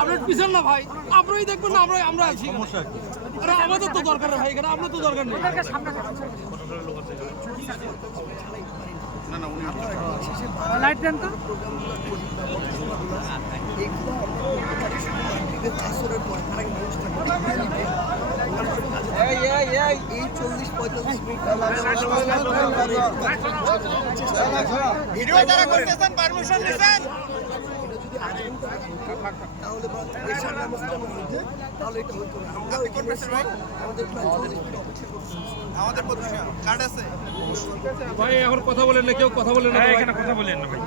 আপনার পিছন না ভাই, আপনারাই দেখবেন না, আমরা আছি। আমাদের তো দরকার ভাই, এখানে আপনার তো দরকার নেই। লাইট দেন তো। এই 40-45 ভিডিও যারা করতেছেন পারমিশন দিবেন তাহলে তাহলে এটা হতো না। আমরা ওইখানে আমাদের প্রায় 40 মিনিট অপেক্ষা করছি। আমাদের প্রতিষ্ঠা কার্ড আছে ভাই এখন কথা বলেন না, কেউ কথা বলেন না, এখানে কথা বলেন না ভাই।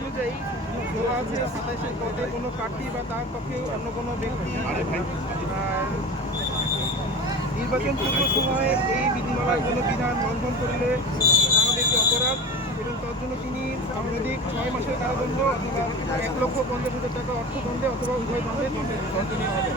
অনুযায়ী বলা আছে 27-এর পদে কোনো প্রার্থী বা তার পক্ষে অন্য কোনো ব্যক্তি নির্বাচন পূর্ব সময়ে এই বিধিমালার কোনো বিধান লঙ্ঘন করলে তাহলে একটি অপরাধ এবং তার জন্য তিনি সর্বাধিক 6 মাসের কারাদণ্ড অথবা 1,50,000 টাকা অর্থদণ্ডে অথবা উভয় দণ্ডে দণ্ডনীয় হবে।